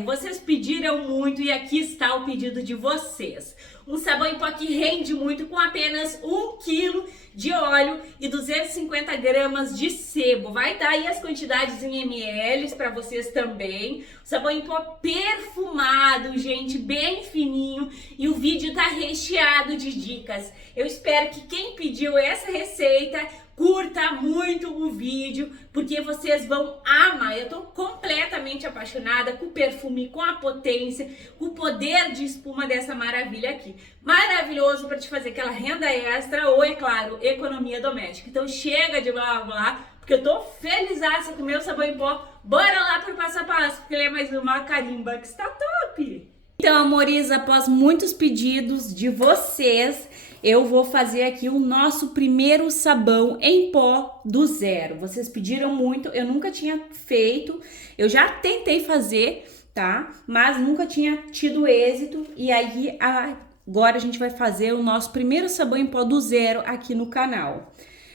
zero. Vocês pediram muito e aqui está o pedido de vocês. Um sabão em pó que rende muito com apenas 1 kg de óleo e 250 gramas de sebo. Vai dar aí as quantidades em ml para vocês também. O sabão em pó perfumado, gente, bem fininho, e o vídeo tá recheado de dicas. Eu espero que quem pediu essa receita curta muito o vídeo, porque vocês vão amar. Eu tô completamente apaixonada com o perfume, com a potência, com o poder de espuma dessa maravilha aqui. Maravilhoso para te fazer aquela renda extra ou, é claro, economia doméstica. Então chega de blá blá, porque eu tô felizaça com o meu sabão em pó. Bora lá pro passo a passo, porque ele é mais uma carimba que está top! Então, amores, após muitos pedidos de vocês, eu vou fazer aqui o nosso primeiro sabão em pó do zero. Vocês pediram muito, eu nunca tinha feito, eu já tentei fazer, tá? Mas nunca tinha tido êxito, e aí agora a gente vai fazer o nosso primeiro sabão em pó do zero aqui no canal.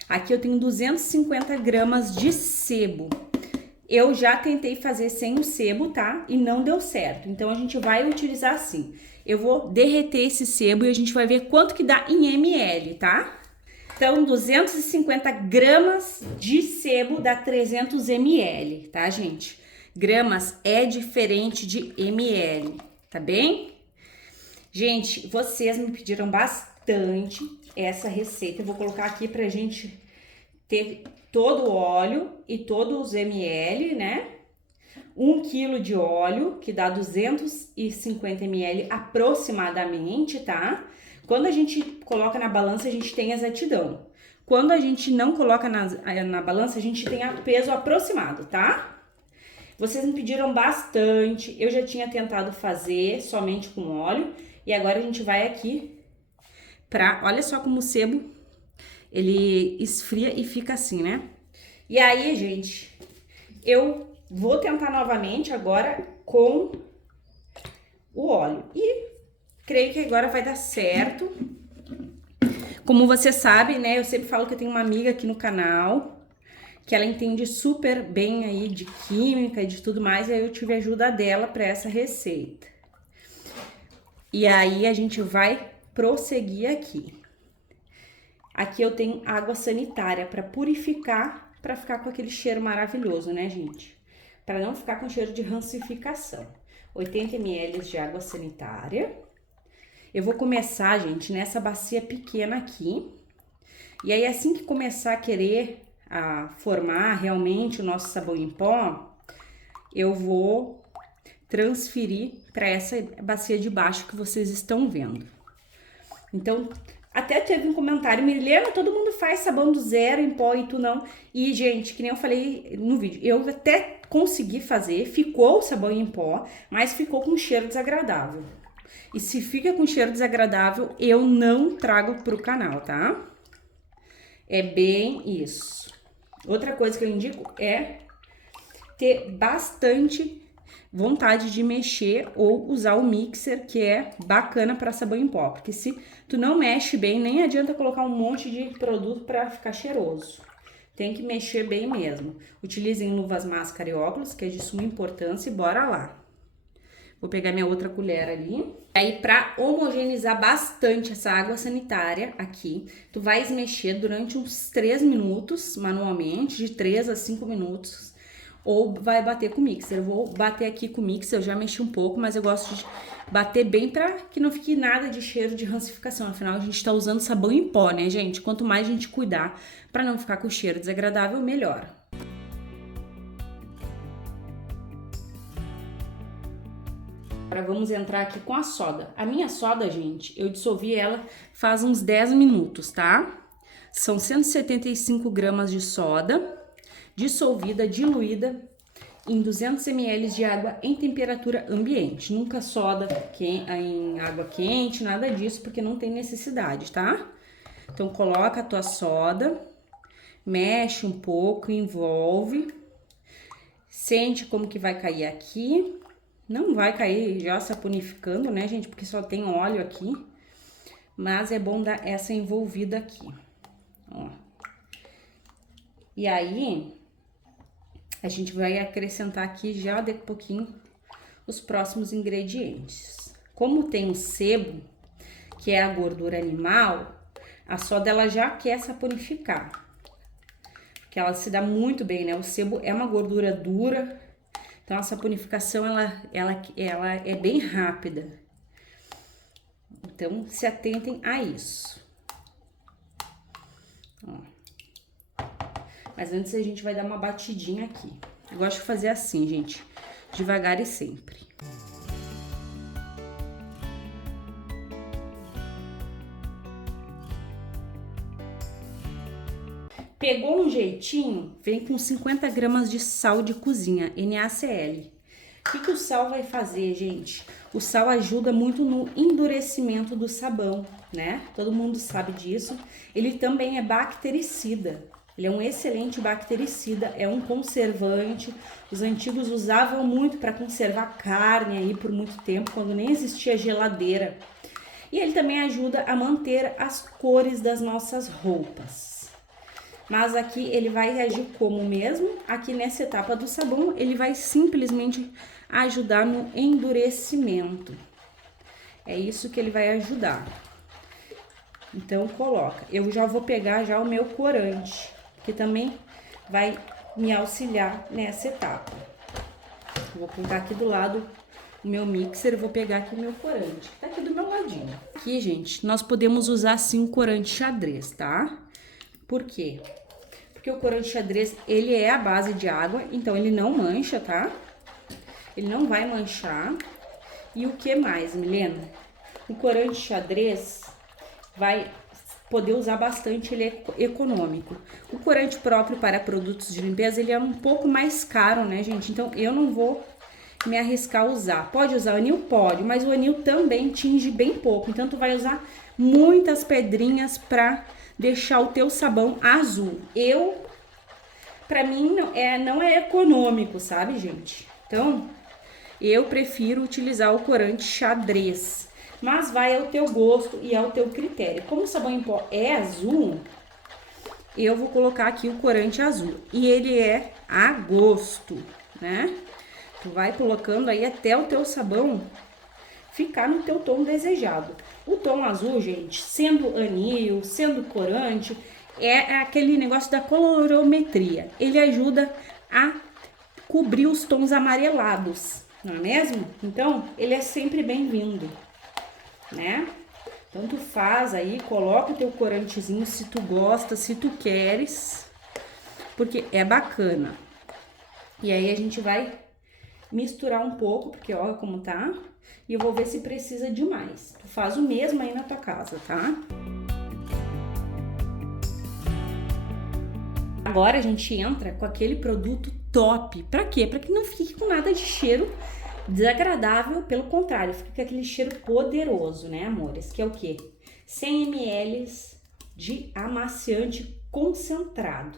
Aqui eu tenho 250 gramas de sebo. Eu já tentei fazer sem o sebo, tá? E não deu certo. Então, a gente vai utilizar assim. Eu vou derreter esse sebo e a gente vai ver quanto que dá em ml, tá? Então, 250 gramas de sebo dá 300 ml, tá, gente? Gramas é diferente de ml, tá bem? Gente, vocês me pediram bastante essa receita. Eu vou colocar aqui pra gente ter todo o óleo e todos os ml, né? 1 kg de óleo, que dá 250 ml aproximadamente, tá? Quando a gente coloca na balança, a gente tem a exatidão. Quando a gente não coloca na balança, a gente tem o peso aproximado, tá? Vocês me pediram bastante, eu já tinha tentado fazer somente com óleo, e agora a gente vai aqui olha só como o sebo ele esfria e fica assim, né? E aí, gente, eu vou tentar novamente agora com o óleo. E creio que agora vai dar certo. Como você sabe, né? Eu sempre falo que eu tenho uma amiga aqui no canal que ela entende super bem aí de química e de tudo mais. E aí eu tive a ajuda dela para essa receita. E aí a gente vai prosseguir aqui. Aqui eu tenho água sanitária para purificar, para ficar com aquele cheiro maravilhoso, né, gente? Para não ficar com cheiro de rancificação. 80 ml de água sanitária. Eu vou começar, gente, nessa bacia pequena aqui. E aí, assim que começar a querer formar realmente o nosso sabão em pó, eu vou transferir para essa bacia de baixo que vocês estão vendo. Então, até teve um comentário, Milena, todo mundo faz sabão do zero em pó e tu não. E, gente, que nem eu falei no vídeo, eu até consegui fazer, ficou o sabão em pó, mas ficou com cheiro desagradável. E se fica com cheiro desagradável, eu não trago pro canal, tá? É bem isso. Outra coisa que eu indico é ter bastante vontade de mexer ou usar o mixer, que é bacana para sabão em pó, porque se tu não mexe bem, nem adianta colocar um monte de produto para ficar cheiroso. Tem que mexer bem mesmo. Utilizem luvas, máscara e óculos, que é de suma importância, e bora lá. Vou pegar minha outra colher ali. Aí, para homogeneizar bastante essa água sanitária aqui, tu vais mexer durante uns 3 minutos, manualmente, de 3 a 5 minutos, ou vai bater com o mixer. Eu vou bater aqui com o mixer, eu já mexi um pouco, mas eu gosto de bater bem para que não fique nada de cheiro de rancificação. Afinal, a gente tá usando sabão em pó, né, gente? Quanto mais a gente cuidar para não ficar com cheiro desagradável, melhor. Agora vamos entrar aqui com a soda. A minha soda, gente, eu dissolvi ela faz uns 10 minutos, tá? São 175 gramas de soda, dissolvida, diluída em 200 ml de água em temperatura ambiente. Nunca soda em água quente, nada disso, porque não tem necessidade, tá? Então, coloca a tua soda, mexe um pouco, envolve, sente como que vai cair aqui. Não vai cair já saponificando, né, gente? Porque só tem óleo aqui. Mas é bom dar essa envolvida aqui, ó. E aí, a gente vai acrescentar aqui já de pouquinho os próximos ingredientes. Como tem o sebo, que é a gordura animal, a soda ela já quer saponificar. Porque ela se dá muito bem, né? O sebo é uma gordura dura, então a saponificação ela é bem rápida. Então, se atentem a isso. Ó. Mas antes a gente vai dar uma batidinha aqui. Eu gosto de fazer assim, gente, devagar e sempre. Pegou um jeitinho? Vem com 50 gramas de sal de cozinha, NaCl. O que o sal vai fazer, gente? O sal ajuda muito no endurecimento do sabão, né? Todo mundo sabe disso. Ele também é bactericida. Ele é um excelente bactericida, é um conservante. Os antigos usavam muito para conservar carne aí por muito tempo, quando nem existia geladeira. E ele também ajuda a manter as cores das nossas roupas. Mas aqui ele vai agir como mesmo? Aqui nessa etapa do sabão, ele vai simplesmente ajudar no endurecimento. É isso que ele vai ajudar. Então, coloca. Eu já vou pegar já o meu corante, que também vai me auxiliar nessa etapa. Vou colocar aqui do lado o meu mixer e vou pegar aqui o meu corante, que tá aqui do meu ladinho. Aqui, gente, nós podemos usar sim o corante xadrez, tá? Por quê? Porque o corante xadrez, ele é a base de água, então ele não mancha, tá? Ele não vai manchar. E o que mais, Milena? O corante xadrez vai poder usar bastante, ele é econômico. O corante próprio para produtos de limpeza, ele é um pouco mais caro, né, gente? Então, eu não vou me arriscar a usar. Pode usar o anil? Pode, mas o anil também tinge bem pouco. Então, tu vai usar muitas pedrinhas para deixar o teu sabão azul. Pra mim, não é econômico, sabe, gente? Então, eu prefiro utilizar o corante xadrez. Mas vai ao teu gosto e ao teu critério. Como o sabão em pó é azul, eu vou colocar aqui o corante azul. E ele é a gosto, né? Tu vai colocando aí até o teu sabão ficar no teu tom desejado. O tom azul, gente, sendo anil, sendo corante, é aquele negócio da colorimetria. Ele ajuda a cobrir os tons amarelados, não é mesmo? Então, ele é sempre bem-vindo, né? Então, tu faz aí, coloca o teu corantezinho se tu gosta, se tu queres, porque é bacana. E aí, a gente vai misturar um pouco, porque olha como tá. E eu vou ver se precisa de mais. Tu faz o mesmo aí na tua casa, tá? Agora a gente entra com aquele produto top. Pra quê? Pra que não fique com nada de cheiro desagradável. Pelo contrário, fica com aquele cheiro poderoso, né, amores? Que é o quê? 100 ml de amaciante concentrado.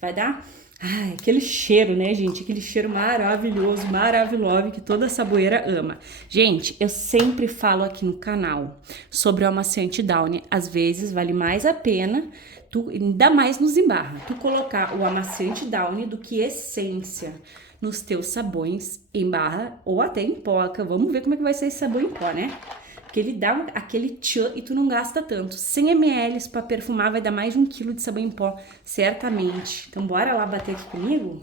Vai dar... Ai, aquele cheiro, né, gente? Aquele cheiro maravilhoso, maravilhoso, que toda saboeira ama. Gente, eu sempre falo aqui no canal sobre o amaciante Downy. Às vezes, vale mais a pena, ainda mais nos embarra, tu colocar o amaciante Downy do que essência nos teus sabões em barra ou até em pó. Vamos ver como é que vai ser esse sabão em pó, né? Porque ele dá aquele tchan e tu não gasta tanto. 100 ml para perfumar vai dar mais de 1 kg de sabão em pó, certamente. Então, bora lá bater aqui comigo?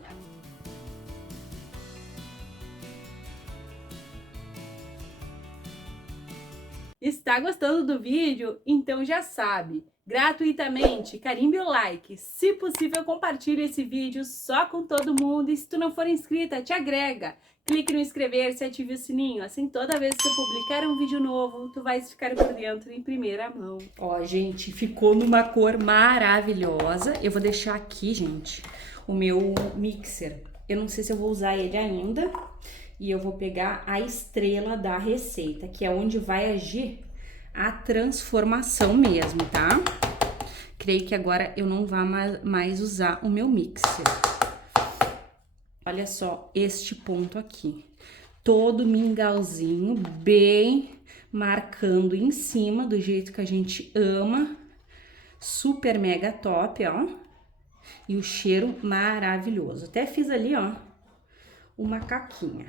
Está gostando do vídeo? Então já sabe, gratuitamente, carimbe o like. Se possível, compartilhe esse vídeo só com todo mundo. E se tu não for inscrita, te agrega. Clique no inscrever-se e ative o sininho. Assim, toda vez que eu publicar um vídeo novo, tu vais ficar por dentro em primeira mão. Ó, gente, ficou numa cor maravilhosa. Eu vou deixar aqui, gente, o meu mixer. Eu não sei se eu vou usar ele ainda. E eu vou pegar a estrela da receita, que é onde vai agir a transformação mesmo, tá? Creio que agora eu não vou mais usar o meu mixer. Olha só este ponto aqui, todo mingauzinho, bem marcando em cima, do jeito que a gente ama, super mega top, ó, e o cheiro maravilhoso. Até fiz ali, ó, uma caquinha.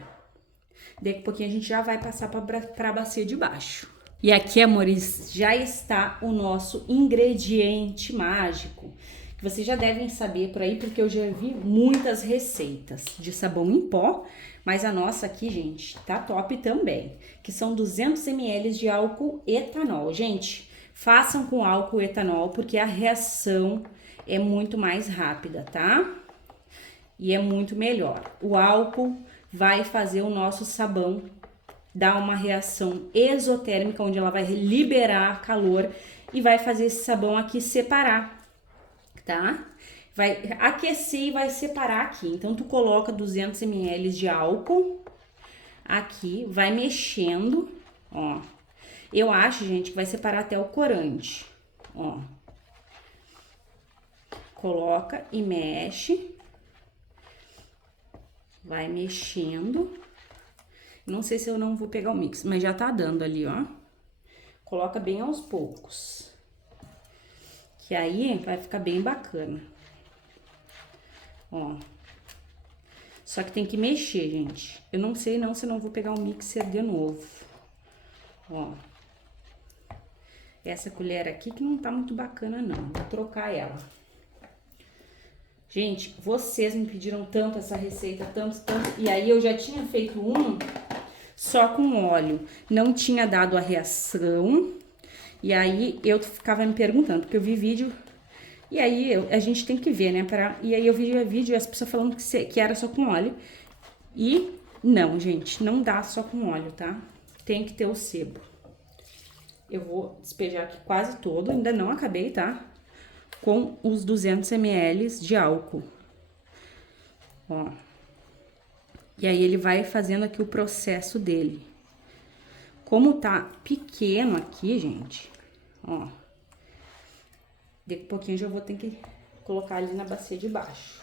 Daqui a pouquinho a gente já vai passar para a bacia de baixo. E aqui, amores, já está o nosso ingrediente mágico, que vocês já devem saber por aí, porque eu já vi muitas receitas de sabão em pó, mas a nossa aqui, gente, tá top também, que são 200 ml de álcool etanol. Gente, façam com álcool etanol, porque a reação é muito mais rápida, tá? E é muito melhor. O álcool vai fazer o nosso sabão dar uma reação exotérmica, onde ela vai liberar calor e vai fazer esse sabão aqui separar, tá? Vai aquecer e vai separar aqui. Então, tu coloca 200 ml de álcool aqui, vai mexendo, ó. Eu acho, gente, que vai separar até o corante, ó. Coloca e mexe. Vai mexendo. Não sei se eu não vou pegar o mix, mas já tá dando ali, ó. Coloca bem aos poucos. Que aí vai ficar bem bacana. Ó. Só que tem que mexer, gente. Eu não sei não se eu não vou pegar o mixer de novo. Ó. Essa colher aqui que não tá muito bacana, não. Vou trocar ela. Gente, vocês me pediram tanto essa receita, tanto. E aí eu já tinha feito um só com óleo. Não tinha dado a reação. E aí eu ficava me perguntando, porque eu vi vídeo. E aí a gente tem que ver, né? E aí eu vi vídeo e as pessoas falando que era só com óleo. E não, gente, não dá só com óleo, tá? Tem que ter o sebo. Eu vou despejar aqui quase todo, ainda não acabei, tá? Com os 200 ml de álcool. Ó. E aí ele vai fazendo aqui o processo dele. Como tá pequeno aqui, gente, ó. Daqui a pouquinho eu já vou ter que colocar ali na bacia de baixo.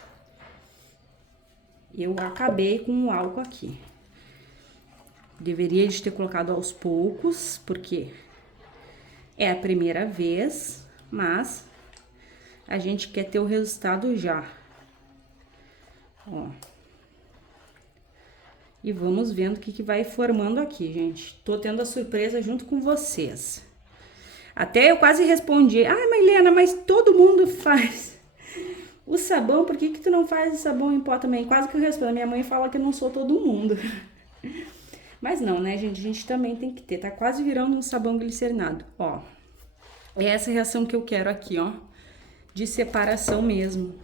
Eu acabei com o álcool aqui. Deveria de ter colocado aos poucos, porque é a primeira vez, mas a gente quer ter o resultado já. Ó. E vamos vendo o que vai formando aqui, gente. Tô tendo a surpresa junto com vocês. Até eu quase respondi. Ah, Mailena, mas todo mundo faz o sabão. Por que tu não faz o sabão em pó também? Quase que eu respondo. Minha mãe fala que eu não sou todo mundo. Mas não, né, gente? A gente também tem que ter. Tá quase virando um sabão glicerinado. Ó. É essa reação que eu quero aqui, ó. De separação mesmo.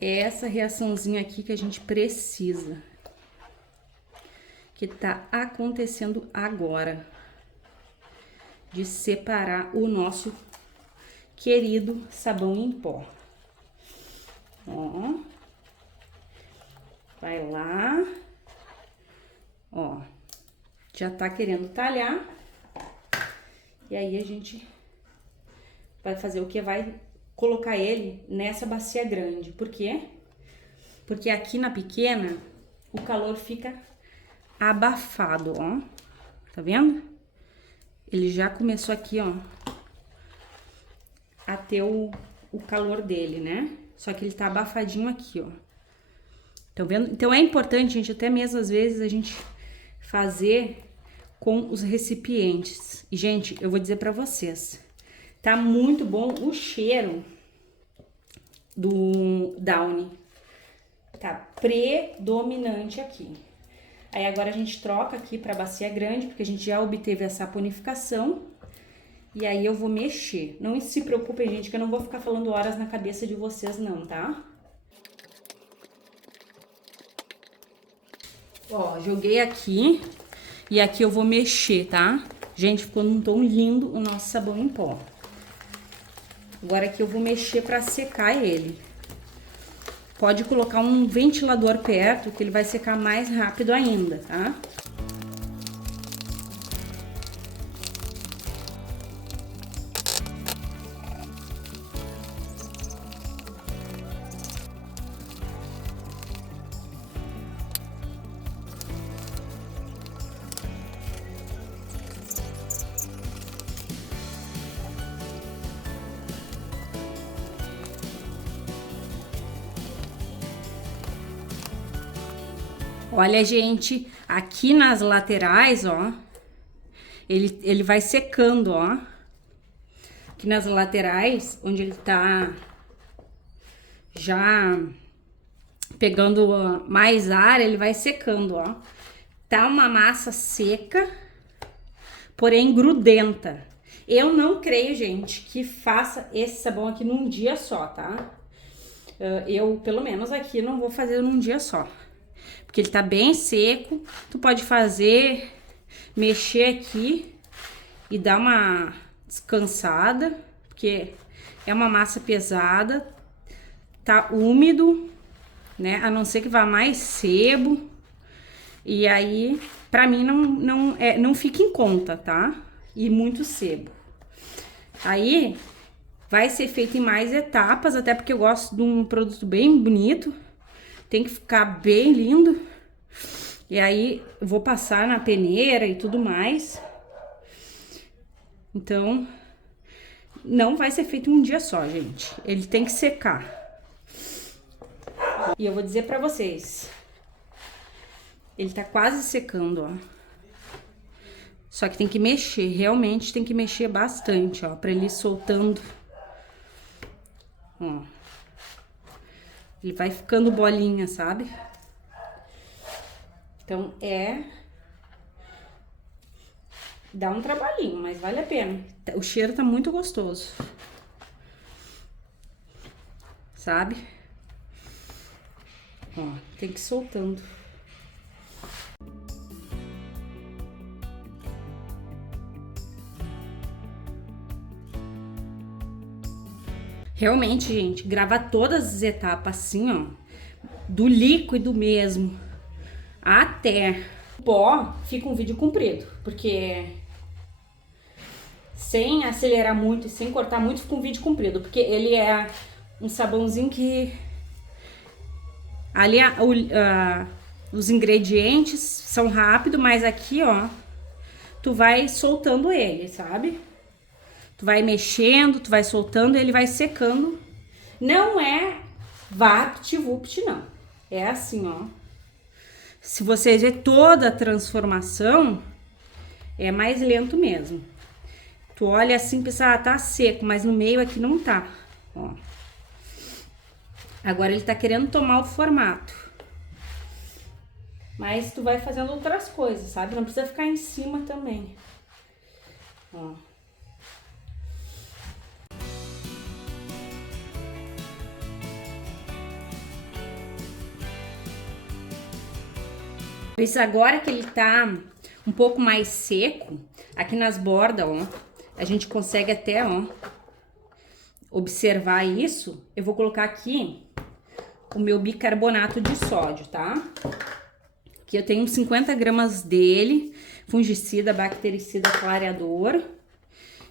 É essa reaçãozinha aqui que a gente precisa. Que tá acontecendo agora. De separar o nosso querido sabão em pó. Ó. Vai lá. Ó. Já tá querendo talhar. E aí a gente vai fazer o que? Vai colocar ele nessa bacia grande. Por quê? Porque aqui na pequena o calor fica abafado, ó. Tá vendo? Ele já começou aqui, ó, a ter o calor dele, né? Só que ele tá abafadinho aqui, ó. Estão vendo? Então é importante, gente, até mesmo às vezes a gente fazer com os recipientes. E, gente, eu vou dizer pra vocês, tá muito bom o cheiro do Downy. Tá predominante aqui. Aí agora a gente troca aqui pra bacia grande, porque a gente já obteve essa saponificação. E aí eu vou mexer. Não se preocupem, gente, que eu não vou ficar falando horas na cabeça de vocês não, tá? Ó, joguei aqui. E aqui eu vou mexer, tá? Gente, ficou num tom lindo o nosso sabão em pó. Agora aqui eu vou mexer pra secar ele. Pode colocar um ventilador perto, que ele vai secar mais rápido ainda, tá? Olha, gente, aqui nas laterais, ó, ele vai secando, ó. Aqui nas laterais, onde ele tá já pegando mais ar, ele vai secando, ó. Tá uma massa seca, porém grudenta. Eu não creio, gente, que faça esse sabão aqui num dia só, tá? Eu, pelo menos aqui, não vou fazer num dia só. Porque ele tá bem seco. Tu pode fazer, mexer aqui e dar uma descansada. Porque é uma massa pesada. Tá úmido, né? A não ser que vá mais sebo. E aí, pra mim, não fica em conta, tá? E muito sebo. Aí, vai ser feito em mais etapas, até porque eu gosto de um produto bem bonito. Tem que ficar bem lindo. E aí, eu vou passar na peneira e tudo mais. Então, não vai ser feito em um dia só, gente. Ele tem que secar. E eu vou dizer pra vocês. Ele tá quase secando, ó. Só que tem que mexer, realmente tem que mexer bastante, ó, pra ele ir soltando. Ó. Ele vai ficando bolinha, sabe? Então, dá um trabalhinho, mas vale a pena. O cheiro tá muito gostoso. Sabe? Ó, tem que ir soltando. Realmente, gente, gravar todas as etapas assim, ó, do líquido mesmo até o pó, fica um vídeo comprido, porque sem acelerar muito e sem cortar muito, fica um vídeo comprido, porque ele é um sabãozinho que ali os ingredientes são rápidos, mas aqui, ó, tu vai soltando ele, sabe? Tu vai mexendo, tu vai soltando, ele vai secando. Não é vapt-vupt, não. É assim, ó. Se você ver toda a transformação, é mais lento mesmo. Tu olha assim, pensa, tá seco, mas no meio aqui não tá, ó. Agora ele tá querendo tomar o formato. Mas tu vai fazendo outras coisas, sabe? Não precisa ficar em cima também. Ó. Isso agora que ele tá um pouco mais seco, aqui nas bordas, ó, a gente consegue até, ó, observar isso. Eu vou colocar aqui o meu bicarbonato de sódio, tá? Aqui eu tenho 50 gramas dele, fungicida, bactericida, clareador.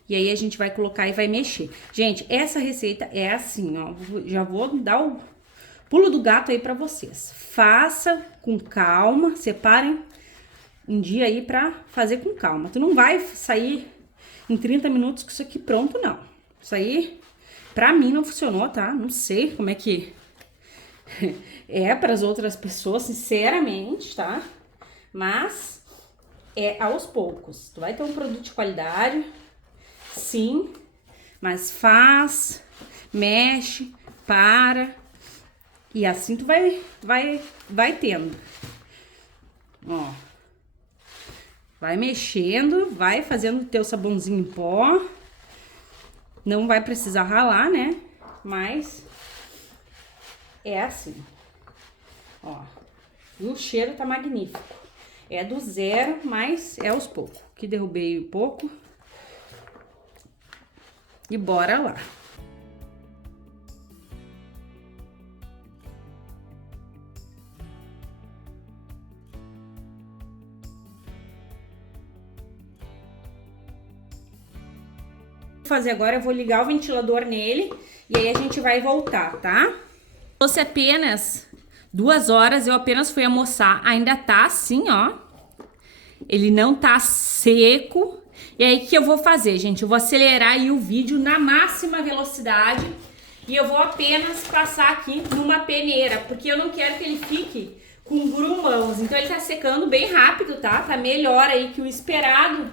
E aí a gente vai colocar e vai mexer. Gente, essa receita é assim, ó, já vou dar o pulo do gato aí pra vocês. Faça com calma, separem um dia aí pra fazer com calma. Tu não vai sair em 30 minutos com isso aqui pronto, não. Isso aí, pra mim, não funcionou, tá? Não sei como é que é pras outras pessoas, sinceramente, tá? Mas é aos poucos. Tu vai ter um produto de qualidade, sim, mas faz, mexe, para... E assim tu vai tendo. Ó. Vai mexendo, vai fazendo o teu sabãozinho em pó. Não vai precisar ralar, né? Mas é assim. Ó. E o cheiro tá magnífico. É do zero, mas é aos poucos. Aqui derrubei um pouco. E bora lá. Fazer agora, eu vou ligar o ventilador nele e aí a gente vai voltar, tá? Fosse apenas 2 horas, eu apenas fui almoçar, ainda tá assim, ó. Ele não tá seco. E aí, o que eu vou fazer, gente? Eu vou acelerar aí o vídeo na máxima velocidade e eu vou apenas passar aqui numa peneira, porque eu não quero que ele fique com grumãos. Então ele tá secando bem rápido, tá? Tá melhor aí que o esperado.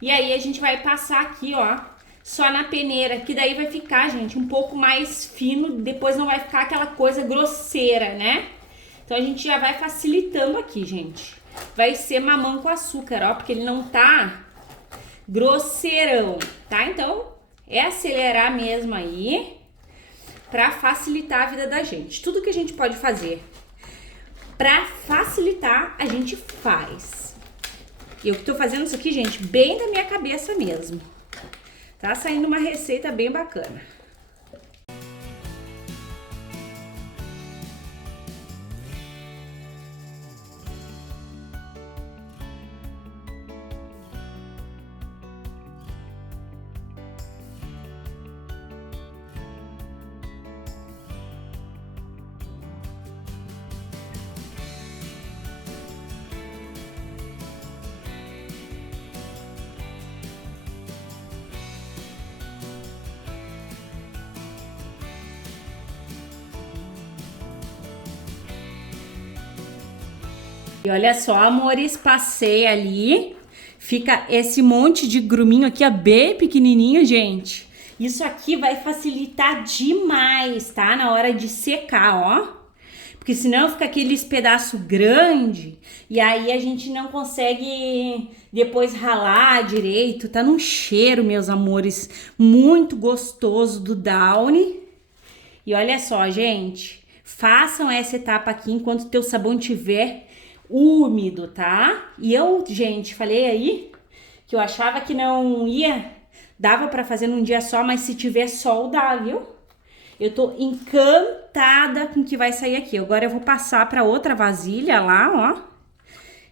E aí a gente vai passar aqui, ó, só na peneira, que daí vai ficar, gente, um pouco mais fino, depois não vai ficar aquela coisa grosseira, né? Então a gente já vai facilitando aqui, gente. Vai ser mamão com açúcar, ó, porque ele não tá grosseirão, tá? Então é acelerar mesmo aí pra facilitar a vida da gente. Tudo que a gente pode fazer pra facilitar, a gente faz. Eu que tô fazendo isso aqui, gente, bem da minha cabeça mesmo. Tá saindo uma receita bem bacana. E olha só, amores, passei ali, fica esse monte de gruminho aqui, ó, bem pequenininho, gente. Isso aqui vai facilitar demais, tá? Na hora de secar, ó. Porque senão fica aqueles pedaços grandes e aí a gente não consegue depois ralar direito. Tá num cheiro, meus amores, muito gostoso do Downy. E olha só, gente, façam essa etapa aqui enquanto o teu sabão tiver úmido, tá? E eu, gente, falei aí que eu achava que não dava pra fazer num dia só, mas se tiver sol dá, viu? Eu tô encantada com o que vai sair aqui. Agora eu vou passar pra outra vasilha lá, ó.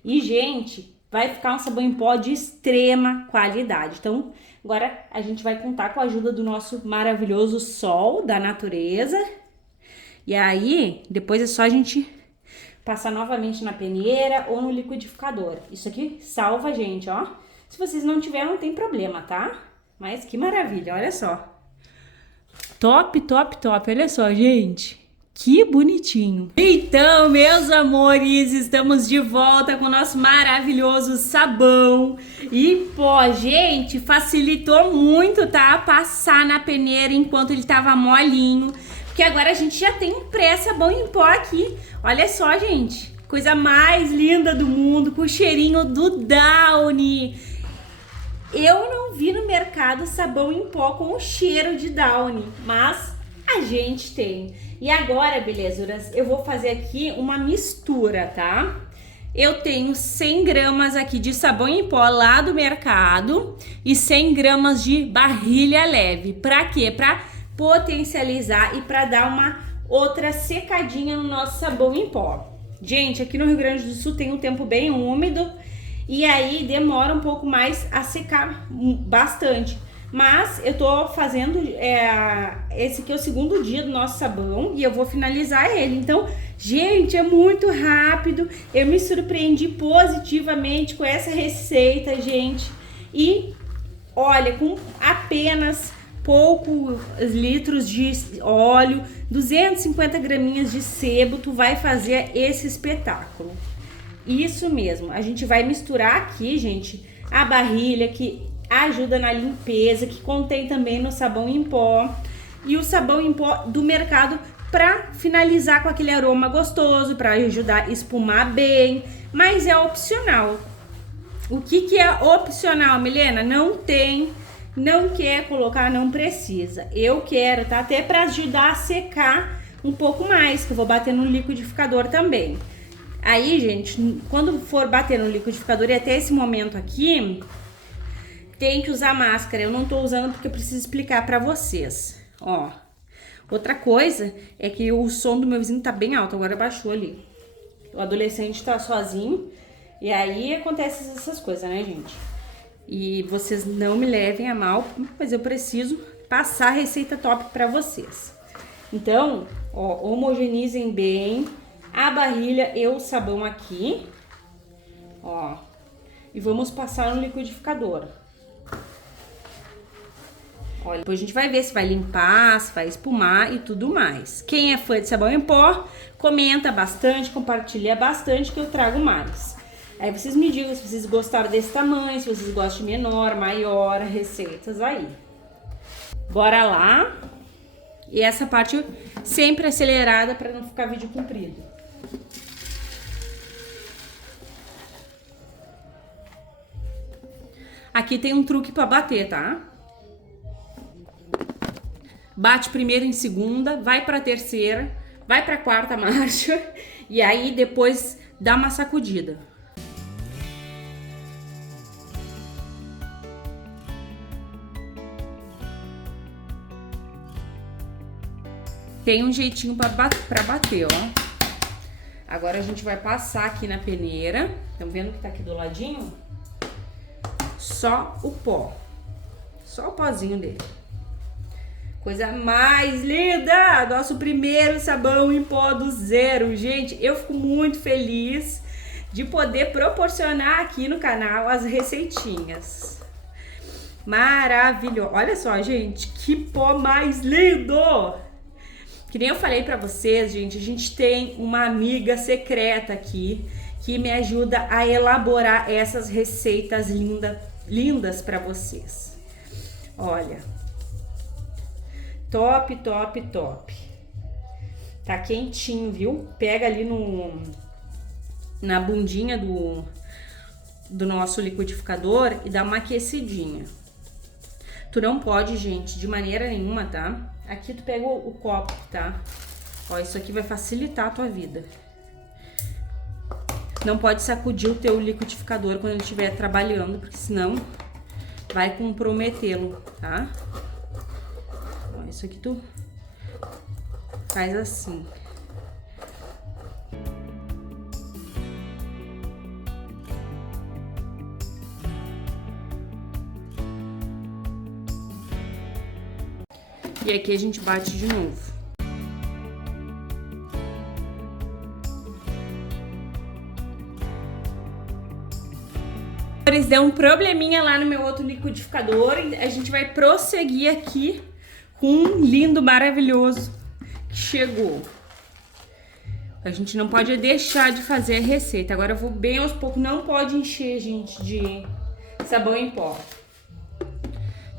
E, gente, vai ficar um sabão em pó de extrema qualidade. Então, agora a gente vai contar com a ajuda do nosso maravilhoso sol da natureza. E aí, depois é só a gente passar novamente na peneira ou no liquidificador. Isso aqui salva a gente, ó. Se vocês não tiverem, não tem problema, tá? Mas que maravilha, olha só. Top, top, top. Olha só, gente. Que bonitinho. Então, meus amores, estamos de volta com o nosso maravilhoso sabão e pó. Gente, facilitou muito, tá? Passar na peneira enquanto ele tava molinho. Porque agora a gente já tem um pré-sabão em pó aqui. Olha só, gente. Coisa mais linda do mundo, com o cheirinho do Downy. Eu não vi no mercado sabão em pó com o cheiro de Downy, mas a gente tem. E agora, belezuras, eu vou fazer aqui uma mistura, tá? Eu tenho 100 gramas aqui de sabão em pó lá do mercado e 100 gramas de barrilha leve. Pra quê? Pra potencializar e para dar uma outra secadinha no nosso sabão em pó. Gente, aqui no Rio Grande do Sul tem um tempo bem úmido e aí demora um pouco mais a secar bastante. Mas eu tô fazendo, esse aqui é o segundo dia do nosso sabão e eu vou finalizar ele. Então, gente, é muito rápido. Eu me surpreendi positivamente com essa receita, gente. E olha, com apenas poucos litros de óleo, 250 graminhas de sebo, tu vai fazer esse espetáculo. Isso mesmo, a gente vai misturar aqui, gente, a barrilha que ajuda na limpeza, que contém também no sabão em pó e o sabão em pó do mercado para finalizar com aquele aroma gostoso, para ajudar a espumar bem, mas é opcional. O que é opcional, Milena? Não quer colocar, não precisa. Eu quero, tá? Até para ajudar a secar um pouco mais, que eu vou bater no liquidificador também. Aí, gente, quando for bater no liquidificador e até esse momento aqui, tem que usar máscara. Eu não tô usando porque eu preciso explicar para vocês. Ó, outra coisa é que o som do meu vizinho tá bem alto, agora baixou ali. O adolescente tá sozinho e aí acontecem essas coisas, né, gente? E vocês não me levem a mal, mas eu preciso passar a receita top para vocês. Então, ó, homogeneizem bem a barrilha e o sabão aqui, ó. E vamos passar no liquidificador. Olha, depois a gente vai ver se vai limpar, se vai espumar e tudo mais. Quem é fã de sabão em pó, comenta bastante, compartilha bastante que eu trago mais. Aí vocês me digam se vocês gostaram desse tamanho, se vocês gostam de menor, maior, receitas aí. Bora lá. E essa parte sempre acelerada para não ficar vídeo comprido. Aqui tem um truque para bater, tá? Bate primeiro em segunda, vai para terceira, vai para quarta marcha e aí depois dá uma sacudida. Tem um jeitinho para bater, ó. Agora a gente vai passar aqui na peneira. Estão vendo que tá aqui do ladinho? Só o pó. Só o pozinho dele. Coisa mais linda! Nosso primeiro sabão em pó do zero. Gente, eu fico muito feliz de poder proporcionar aqui no canal as receitinhas. Maravilhoso! Olha só, gente, que pó mais lindo! Que nem eu falei pra vocês, gente, a gente tem uma amiga secreta aqui que me ajuda a elaborar essas receitas lindas pra vocês. Olha, top, top, top. Tá quentinho, viu? Pega ali na bundinha do nosso liquidificador e dá uma aquecidinha. Tu não pode, gente, de maneira nenhuma, tá? Aqui tu pega o copo, tá? Ó, isso aqui vai facilitar a tua vida. Não pode sacudir o teu liquidificador quando ele estiver trabalhando, porque senão vai comprometê-lo, tá? Ó, isso aqui tu faz assim. E aqui a gente bate de novo. Deu um probleminha lá no meu outro liquidificador e a gente vai prosseguir aqui com um lindo, maravilhoso que chegou. A gente não pode deixar de fazer a receita. Agora eu vou bem aos poucos, não pode encher, gente, de sabão em pó.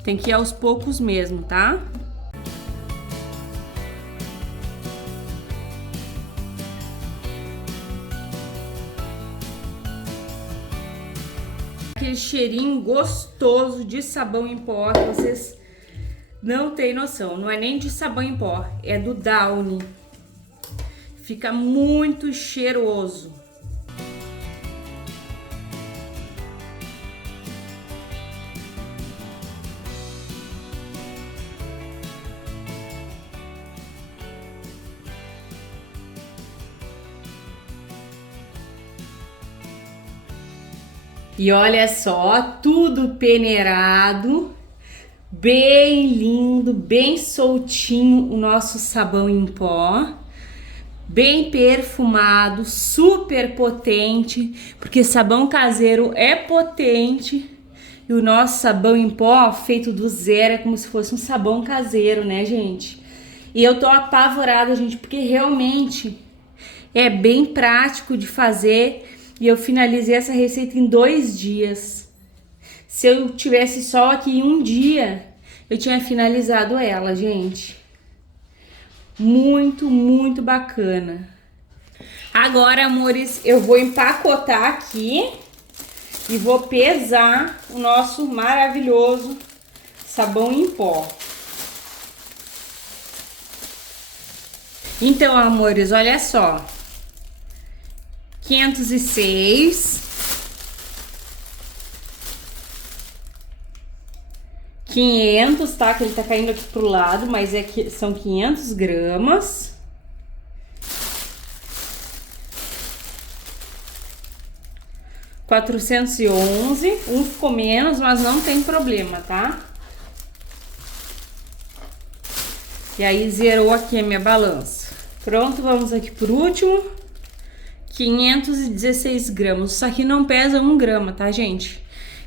Tem que ir aos poucos mesmo, tá? Aquele cheirinho gostoso de sabão em pó que vocês não têm noção. Não é nem de sabão em pó, é do Downy. Fica muito cheiroso. E olha só, tudo peneirado, bem lindo, bem soltinho o nosso sabão em pó, bem perfumado, super potente, porque sabão caseiro é potente e o nosso sabão em pó feito do zero é como se fosse um sabão caseiro, né, gente? E eu tô apavorada, gente, porque realmente é bem prático de fazer. E eu finalizei essa receita em 2 dias. Se eu tivesse só aqui em um dia, eu tinha finalizado ela, gente. Muito, muito bacana. Agora, amores, eu vou empacotar aqui e vou pesar o nosso maravilhoso sabão em pó. Então, amores, olha só. 506, 500, tá? Que ele tá caindo aqui pro lado, mas é que são 500 gramas. 411, um ficou menos, mas não tem problema, tá? E aí zerou aqui a minha balança. Pronto, vamos aqui por último. 516 gramas. Isso aqui não pesa 1 grama, tá, gente?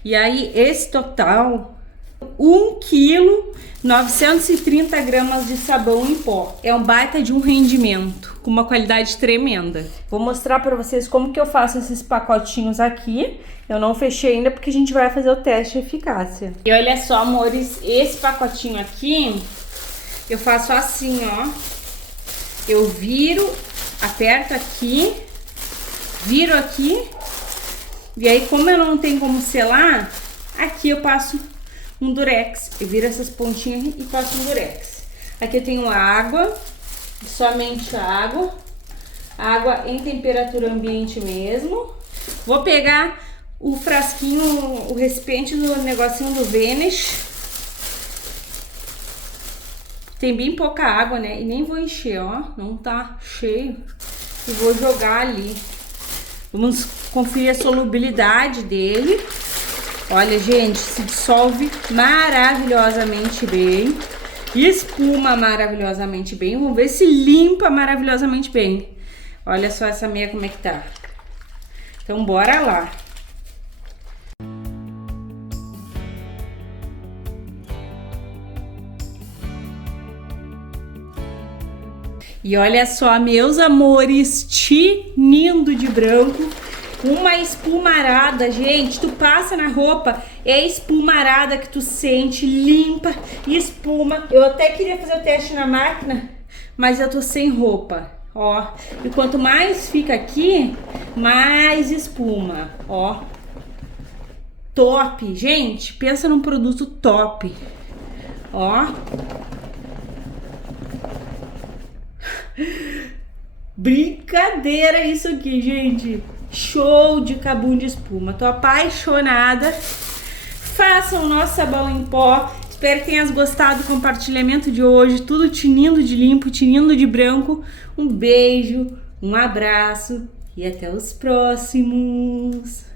E aí, esse total 1 quilo, 930 gramas de sabão em pó. É um baita de um rendimento, com uma qualidade tremenda. Vou mostrar pra vocês como que eu faço esses pacotinhos aqui. Eu não fechei ainda porque a gente vai fazer o teste de eficácia. E olha só, amores, esse pacotinho aqui, eu faço assim, ó. Eu viro, aperto aqui, viro aqui. E aí, como eu não tenho como selar, aqui eu passo um durex. Eu viro essas pontinhas e passo um durex. Aqui eu tenho água, somente água em temperatura ambiente mesmo. Vou pegar o frasquinho, o recipiente do negocinho do Vanish. Tem bem pouca água, né? E nem vou encher, ó. Não tá cheio. E vou jogar ali. Vamos conferir a solubilidade dele. Olha, gente, se dissolve maravilhosamente bem. Espuma maravilhosamente bem. Vamos ver se limpa maravilhosamente bem. Olha só essa meia como é que tá. Então, bora lá. E olha só, meus amores, tinindo de branco. Uma espumarada, gente, tu passa na roupa, é espumarada que tu sente, limpa, espuma. Eu até queria fazer o teste na máquina, mas eu tô sem roupa, ó. E quanto mais fica aqui, mais espuma, ó. Top, gente, pensa num produto top, ó. Brincadeira isso aqui, gente. Show de cabum de espuma. Tô apaixonada. Façam o nosso sabão em pó. Espero que tenham gostado do compartilhamento de hoje. Tudo tinindo de limpo, tinindo de branco. Um beijo, um abraço e até os próximos.